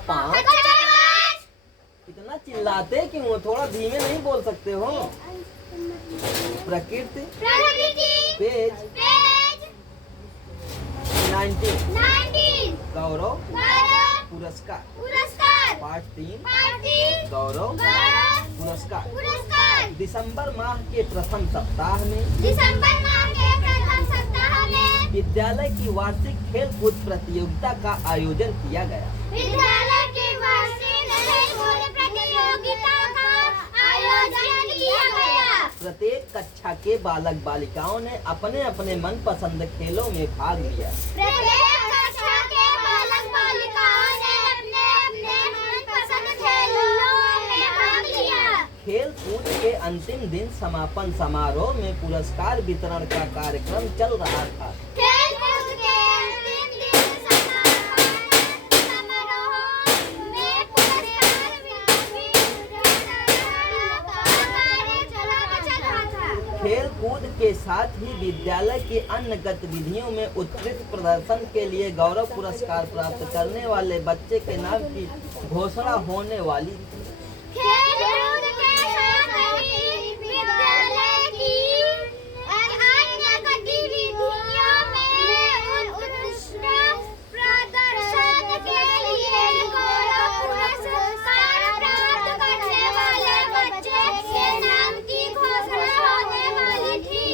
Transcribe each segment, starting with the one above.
5। इतना चिल्लाते क्यों हो? थोड़ा धीमे नहीं बोल सकते हो? प्रकृति पेज 19 गौरव पुरस्कार पाठ 3 गौरव पुरस्कार। दिसंबर माह के प्रथम सप्ताह में विद्यालय की वार्षिक खेल कूद प्रतियोगिता का आयोजन किया गया। विद्यालय की वार्षिक खेल प्रतियोगिता का आयोजन किया गया। प्रत्येक कक्षा के बालक बालिकाओं ने अपने अपने मनपसंद खेलों में भाग लिया। प्रत्येक कक्षा के बालक बालिकाओं ने अपने अपने मनपसंद खेलों में भाग लिया। खेल कूद के अंतिम दिन समापन समारोह में पुरस्कार वितरण का कार्यक्रम चल रहा था। खेल कूद के अंतिम दिन समारोह में पुरस्कार वितरण का कार्यक्रम चल रहा था। खेल कूद के साथ ही विद्यालय के अन्य गतिविधियों में उत्कृष्ट प्रदर्शन के लिए गौरव पुरस्कार प्राप्त करने वाले बच्चे के नाम की घोषणा होने वाली थी। खेल कूद के साथ ही विद्यालय की अन्य गतिविधियों में उत्कृष्ट प्रदर्शन के लिए गौरव पुरस्कार प्राप्त करने वाले बच्चे के नाम की घोषणा होने वाली थी।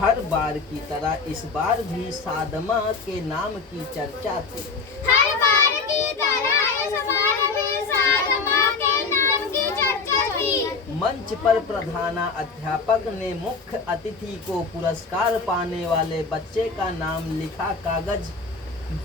हर बार की तरह इस बार भी सादमा के नाम की चर्चा थी। हर बार की तरह इस बार भी सादमा के नाम की चर्चा थी। मंच पर प्रधाना अध्यापक ने मुख्य अतिथि को पुरस्कार पाने वाले बच्चे का नाम लिखा कागज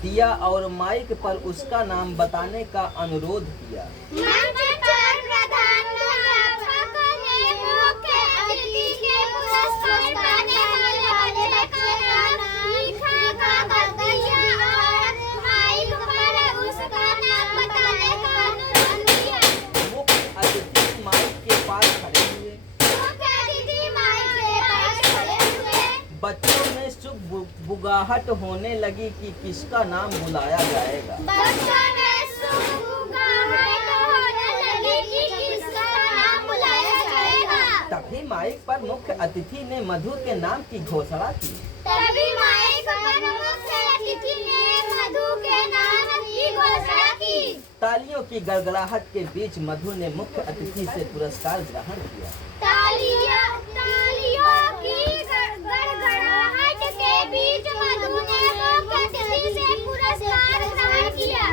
दिया और माइक पर उसका नाम बताने का अनुरोध किया। मंच पर प्रधानाध्यापक ने मुख्य अतिथि के पुरस्कार पाने वाले बच्चे का नाम लिखा कागज दिया और माइक पर उसका नाम बताने का अनुरोध किया। मुख्य अतिथि माइक के पास खड़े हुए। मुख्य अतिथि माइक के पास खड़े हुए। बच्चों में शुभ बुगाहट होने लगी कि किसका नाम बुलाया जाएगा। बच्चों में सुगबुगाहट होने लगी कि किसका नाम बुलाया जाएगा। तभी माइक पर मुख्य अतिथि ने मधु के नाम की घोषणा की। तभी माइक पर मुख्य अतिथि ने मधु के नाम की घोषणा की। तालियों की गड़गड़ाहट के बीच मधु ने मुख्य अतिथि से पुरस्कार ग्रहण किया। तालियों की गड़गड़ाहट के बीच मधु ने मुख्य अतिथि से पुरस्कार ग्रहण किया।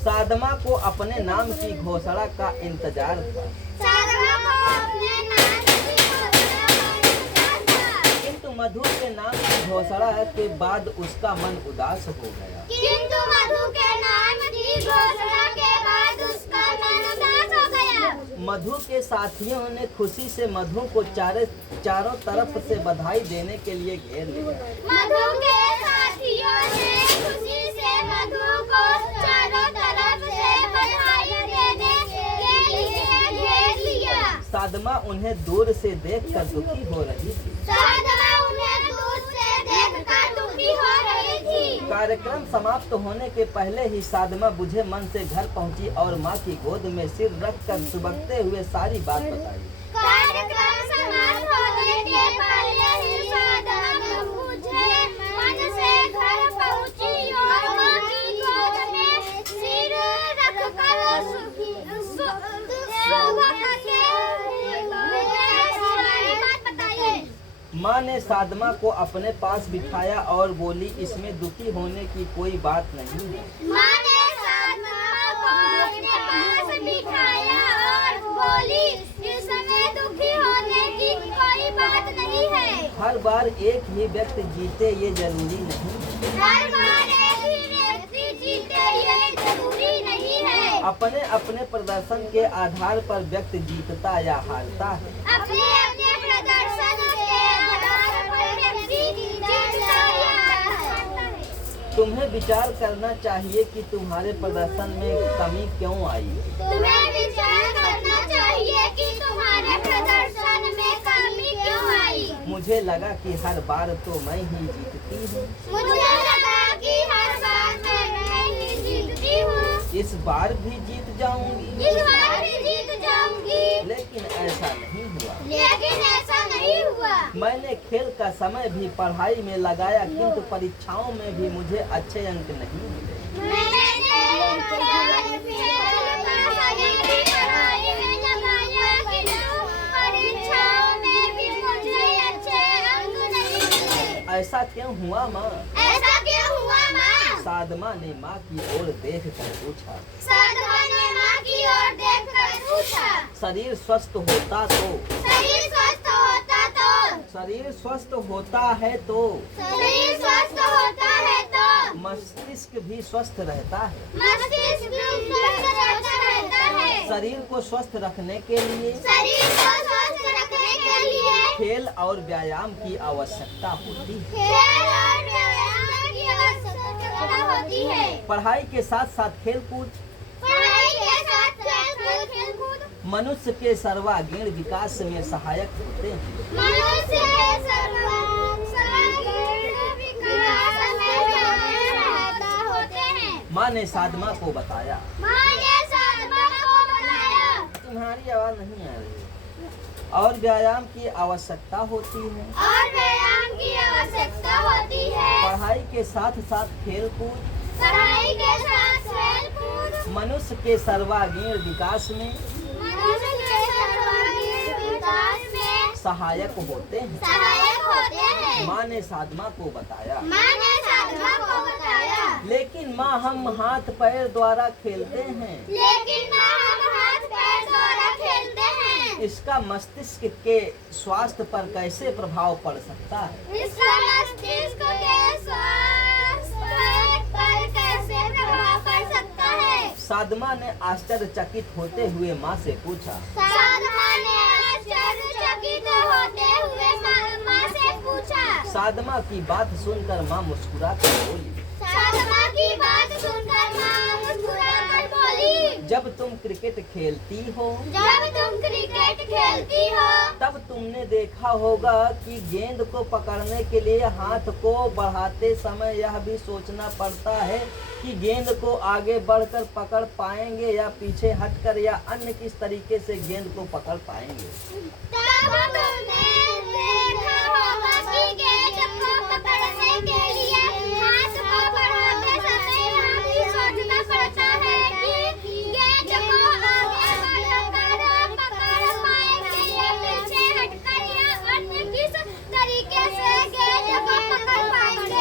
सादमा को अपने नाम की घोषणा का इंतजार था। सादमा को अपने नाम की घोषणा का इंतजार था। किंतु मधु के नाम की घोषणा के बाद उसका मन उदास हो गया। किंतु मधु के नाम की घोषणा के बाद उसका मन उदास हो गया। मधु के साथियों ने खुशी से मधु को चारों तरफ से बधाई देने के लिए घेर लिया। मधु के साथियों ने खुशी से मधु को चारों तरफ से बधाई देने के लिए घेर लिया। सादमा उन्हें दूर से देखकर दुखी हो रही थी। सादमा उन्हें दूर से देखकर दुखी हो रही थी। कार्यक्रम समाप्त होने के पहले ही सादमा बुझे मन से घर पहुंची और मां की गोद में सिर रखकर सुबकते हुए सारी बात बताई। कार्यक्रम समाप्त होने के पहले ही सादमा बुझे मन से घर पहुंची और मां की गोद में सिर रखकर सारी बात बताई। माँ ने सादमा को अपने पास बिठाया और बोली, इसमें दुखी होने की कोई बात नहीं है। माँ ने सादमा को अपने पास बिठाया और बोली, इसमें दुखी होने की कोई बात नहीं है। हर बार एक ही व्यक्ति जीते ये जरूरी नहीं। हर बार एक ही व्यक्ति जीते ये जरूरी नहीं है। अपने अपने प्रदर्शन के आधार पर व्यक्ति जीतता या हारता है। अपने अपने प्रदर्शन के आधार पर व्यक्ति जीतता या हारता है। तुम्हें विचार करना चाहिए कि तुम्हारे प्रदर्शन में कमी क्यों आई। तुम्हें विचार करना चाहिए कि तुम्हारे प्रदर्शन में कमी क्यों आई। मुझे लगा कि हर बार तो मैं ही जीतती हूँ। मुझे लगा कि हर बार मैं ही जीतती हूँ। इस बार भी जीत जाऊंगी, इस बार भी जीत जाऊंगी, लेकिन ऐसा नहीं हुआ। लेकिन ऐसा नहीं हुआ। मैंने खेल का समय भी पढ़ाई में लगाया, किंतु परीक्षाओं में भी मुझे अच्छे अंक नहीं मिले। मैंने खेल का समय भी पढ़ाई में लगाया, किंतु परीक्षाओं में भी मुझे अच्छे अंक नहीं मिले। ऐसा क्यों हुआ माँ? ऐसा क्यों हुआ माँ? सादमा ने माँ की ओर देख कर पूछा। साधवा ने माँ की ओर देखकर पूछा। शरीर स्वस्थ होता तो, शरीर स्वस्थ होता तो, शरीर स्वस्थ होता है तो शरीर स्वस्थ होता है तो मस्तिष्क भी स्वस्थ रहता है। मस्तिष्क भी स्वस्थ रहता है। शरीर को स्वस्थ रखने के लिए शरीर को स्वस्थ रखने के लिए खेल और व्यायाम की आवश्यकता होती है। खेल और व्यायाम की आवश्यकता होती है। पढ़ाई के साथ साथ खेल कूद पढ़ाई के साथ खेलकूद मनुष्य के सर्वांगीण विकास में सहायक होते हैं। मनुष्य के सर्वांगीण विकास में सहायता होते हैं। माँ ने सादमा को बताया। माँ ने साधवा को बताया। तुम्हारी आवाज नहीं आ रही है। और व्यायाम की आवश्यकता होती है। और व्यायाम की आवश्यकता होती है। पढ़ाई के साथ साथ खेल कूद पढ़ाई के साथ खेलकूद मनुष्य के सर्वांगीण विकास में मनुष्य के सर्वांगीण विकास में सहायक होते हैं। सहायक होते हैं। माँ ने सादमा को बताया। माँ ने साधवा को बताया। लेकिन माँ हम हाथ पैर द्वारा खेलते हैं, लेकिन माँ हम हाथ पैर द्वारा खेलते हैं। इसका मस्तिष्क के स्वास्थ्य पर कैसे प्रभाव पड़ सकता है? इसका मस्तिष्क के स्वास्थ्य पर कैसे प्रभाव पड़ सकता है? सादमा ने आश्चर्यचकित होते हुए माँ से पूछा। साधवा ने आश्चर्यचकित होते हुए माँ से पूछा। सादमा की बात सुनकर माँ मुस्कुरा कर बोली। साधवा की बात सुनकर माँ मुस्कुराकर बोली। जब तुम क्रिकेट खेलती हो जब तुम क्रिकेट खेलती हो तब तुमने देखा होगा कि गेंद को पकड़ने के लिए हाथ को बढ़ाते समय यह भी सोचना पड़ता है कि गेंद को आगे बढ़कर पकड़ पाएंगे या पीछे हटकर या अन्य किस तरीके से गेंद को पकड़ पाएंगे। तब तुमने देखा होगा कि गेंद को पकड़ने के लिए हाथ को बढ़ाते समय यह भी सोचना पड़ता है कि गेंद को आगे बढ़कर पकड़ पाएंगे या पीछे हटकर या अन्य किस तरीके से गेंद को पकड़ पाएंगे।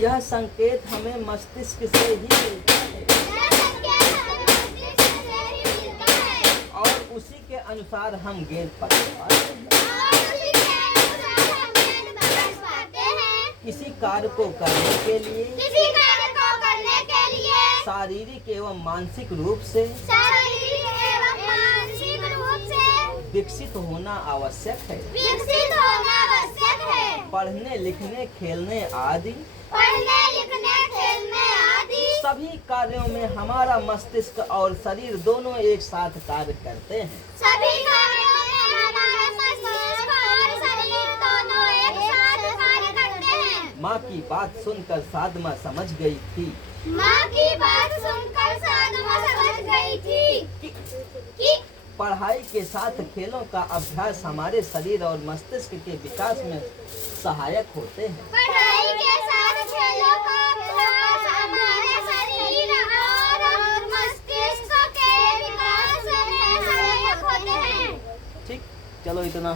यह संकेत हमें मस्तिष्क से ही मिलता है यह संकेत हमें मस्तिष्क से ही मिलता है और उसी के अनुसार हम गेंद पकड़ पाते हैं। और उसी के अनुसार हम गेंद पकड़ पाते हैं। किसी कार्य को करने के लिए किसी कार्य को करने के लिए शारीरिक एवं मानसिक रूप से शारीरिक एवं मानसिक रूप से विकसित होना आवश्यक है। विकसित होना आवश्यक है। पढ़ने लिखने खेलने आदि पढ़ने लिखने खेलने आदि सभी कार्यों में हमारा मस्तिष्क और शरीर दोनों एक साथ कार्य करते हैं। सभी कार्यों में हमारा मस्तिष्क और शरीर दोनों एक साथ कार्य करते हैं। माँ की बात सुनकर सादमा समझ गई थी माँ की बात सुनकर साधवा समझ गई थी कि पढ़ाई के साथ खेलों का अभ्यास हमारे शरीर और मस्तिष्क के विकास में सहायक होते हैं। पढ़ाई के साथ खेलों का अभ्यास हमारे शरीर और मस्तिष्क के विकास में सहायक होते हैं। ठीक, चलो इतना।